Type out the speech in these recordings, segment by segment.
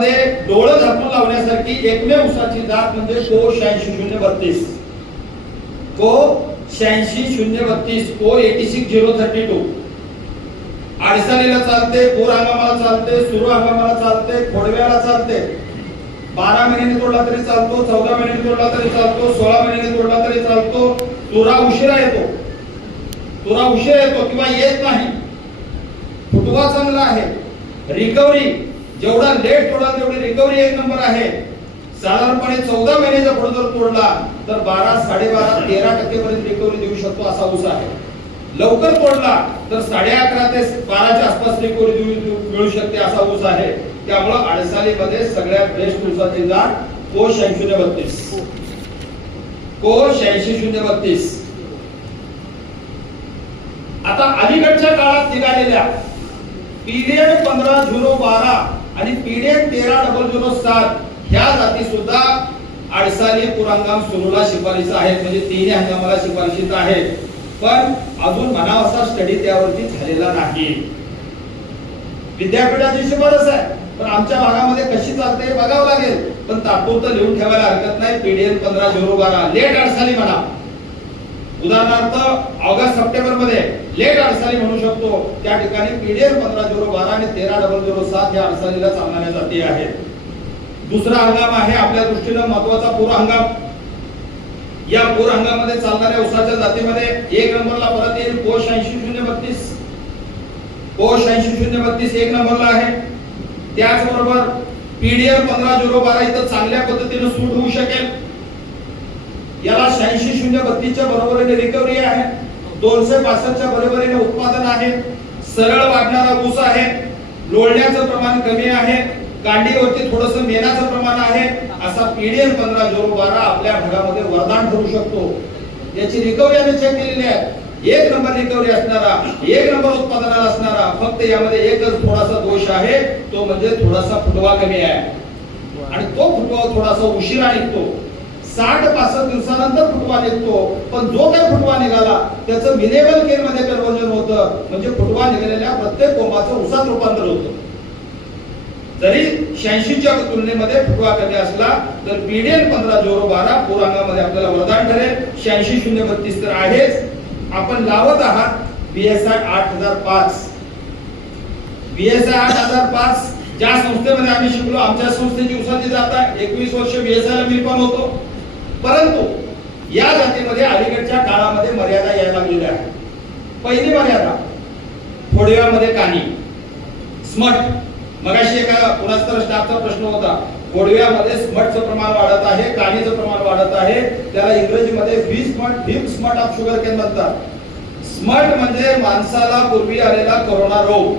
मध्ये डोळं झाकून लावण्यासारखी एकमेव उसाची जात म्हणजे को शहाऐंशी शून्य बत्तीस. को शहाऐंशी शून्य बत्तीस को eighty six zero thirty two. आडसालीला चालते पूर हंगामाला चालते सुरू हंगामाला चालते खोडव्याला चालते बारा महिन्यांनी तोडला तरी चालतो चौदा महिन्याने तोडला तरी चालतो सोळा महिन्याने तोडला तरी चालतो. तुरा उशिरा येतो. तुरा उशिरा येतो किंवा येत नाही. फुटवा चांगला आहे. रिकव्हरी जेवढा लेट तोडा तेवढी रिकव्हरी एक नंबर आहे. साधारणपणे चौदा महिन्याच्या पुढे जर तोडला तर बारा साडेबारा तेरा टक्के पर्यंत रिकव्हरी देऊ शकतो असा ऊस आहे. लवकर तोडला तर साडे अकरा ते बाराच्या आसपास रिकव्हरी देऊ- मिळू शकते असा ऊस आहे. त्यामुळं अडसालीमध्ये सगळ्यात बेस्ट ऊसाची जात को शहाऐंशी शून्य बत्तीस. को शहाऐंशी शून्य बत्तीस. आता अलीकडच्या काळात निघालेल्या पीडीएम पंधरा झिरो बारा आणि पिढे तेरा डबल झिरो सात ह्या जाती सुद्धा अडसाली पुरंगाम सुरूला शिफारशी आहेत. म्हणजे तिन्ही हंगामाला शिफारशीत आहेत पण अजून म्हणावासा स्टडी त्यावरती झालेला नाही. विद्यापीठाची शिफारस आहे. पण आमच्या भागामध्ये कशी चालते हे बघावं लागेल. पण तात्पुरतं लिहून ठेवायला हरकत नाही. पीडीएन पंधरा झिरो बारा. लेट अडसाली म्हणा. उदाहरणार्थ सप्टेंबरमध्ये लेट अडसाली म्हणू शकतो. त्या ठिकाणी पीडीएफ पंधरा झिरो बारा आणि तेरा डबल झिरो सात या अडसालीला चालणाऱ्या जाती आहेत. दुसरा हंगाम आहे आपल्या दृष्टीनं महत्त्वाचा पूर हंगाम. या पूर हंगामध्ये चालणाऱ्या उसाच्या जातीमध्ये एक नंबरला परत येईल कोश ऐंशी शून्य बत्तीस. कोश ऐंशी शून्य बत्तीस एक नंबरला आहे. त्याचबरोबर पीडीएल पंधरा झिरो बारा इथं चांगल्या पद्धतीने सूट होऊ शकेल. याला शहाऐंशी शून्य बत्तीसच्या बरोबरीने रिकव्हरी आहे. दोनशे पासष्टच्या बरोबरीने उत्पादन आहे. सरळ वाढणारा ऊस आहे. लोळण्याचं प्रमाण कमी आहे. कांडीवरती थोडस मेनाचं प्रमाण आहे. असा पीडीएल पंधरा झिरो बारा आपल्या भागामध्ये वरदान ठरू शकतो. याची रिकव्हरी आम्ही चेक केलेली आहे. एक नंबर रिकव्हरी असणारा एक नंबर उत्पादनाला असणारा फक्त यामध्ये एकच थोडासा दोष आहे. तो म्हणजे थोडासा फुटवा कमी आहे. आणि तो फुटवा थोडासा उशिरा निघतो. साठ पासष्ट दिवसानंतर फुटवा निघतो पण जो काही फुटवा निघाला त्याचं मिनेबल केअरमध्ये कन्वर्जन होतं. म्हणजे फुटवा निघालेल्या प्रत्येक कोंबाचं उसात रूपांतर होतं. जरी शहाऐंशीच्या तुलनेमध्ये फुटवा कमी असला तर पीडीएल पंधरा जोरो बारा पुरांगामध्ये आपल्याला वरदान ठरेल. शहाऐंशी शून्य बत्तीस तर आहेच. आपण लावत आहात बीएसआय आठ हजार पाच. बीएसआय आठ हजार पाच. ज्या संस्थेमध्ये आम्ही शिकलो आमच्या संस्थेची उसाची जात आहे. एकवीस वर्ष बीएसआय मी पण होतो. परंतु या जातीमध्ये अलीकडच्या काळामध्ये मर्यादा यायला लागलेल्या आहे पहिली मर्यादा फोडव्यामध्ये कानी. स्मट. मगाशी एका कुणाच तर स्टाफचा प्रश्न होता. गोडव्यामध्ये स्मटचं प्रमाण वाढत आहे कानीचं प्रमाण वाढत आहे. त्याला इंग्रजीमध्ये whip smut whip smut of sugarcane म्हणतात. स्मट म्हणजे माणसाला पूर्वी आलेला कोरोना रोग.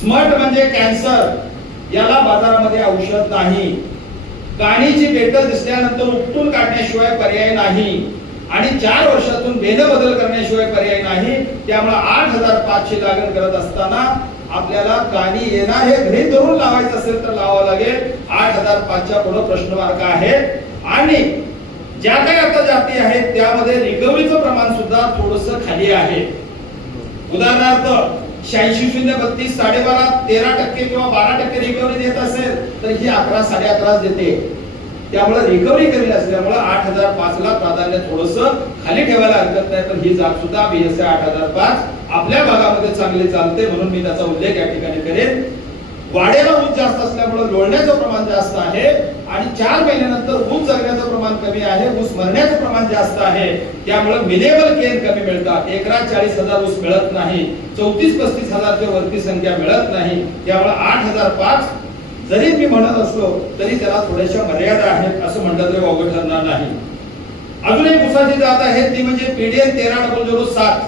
स्मट म्हणजे कॅन्सर. याला बाजारामध्ये औषध नाही. काणीची बेट दिसल्यानंतर उपटून काढण्याशिवाय पर्याय नाही. आणि चार वर्षातून भेद बदल करण्याशिवाय पर्याय नाही. त्यामुळे आठ हजार पाचशे लागण करत असताना आपल्याला कानी येणार हे घरी धरून लावायचं असेल तर लावावं लागेल. आठ हजार पाचच्या पुढे प्रश्नमार्ग आहे. आणि ज्या काही आता जाती आहेत त्यामध्ये रिकव्हरीचं प्रमाण सुद्धा थोडस खाली आहे. उदाहरणार्थ शहाऐंशी शून्य बत्तीस साडेबारा तेरा टक्के किंवा बारा टक्के तर ही अकरा साडे अकरा देते. त्यामुळे रिकव्हरी कमी असल्यामुळे आठ हजार पाच ला प्राधान्य थोडस खाली ठेवायला हरकत नाही. तर ही जात सुद्धा बीएसआय आठ हजार पाच आपल्या भागामध्ये चांगली चालते म्हणून मी त्याचा उल्लेख या ठिकाणी करेन. वाड्याला ऊस जास्त असल्यामुळे लोळण्याचं प्रमाण जास्त आहे आणि चार महिन्यानंतर ऊस जगण्याचं प्रमाण कमी आहे ऊस मरण्याचं प्रमाण जास्त आहे. त्यामुळे मिनेबल केन कमी मिळतात. एकरा चाळीस हजार ऊस मिळत नाही. चौतीस पस्तीस हजारच्या वरती संख्या मिळत नाही. त्यामुळे आठ हजार पाच जरी मी म्हणत असलो तरी त्याला थोड्याशा मर्यादा आहेत असं म्हणलं तरी वावगं ठरणार नाही अजून एक उसाची जात आहे ती म्हणजे पीडीएन तेरा डबल झिरो सात.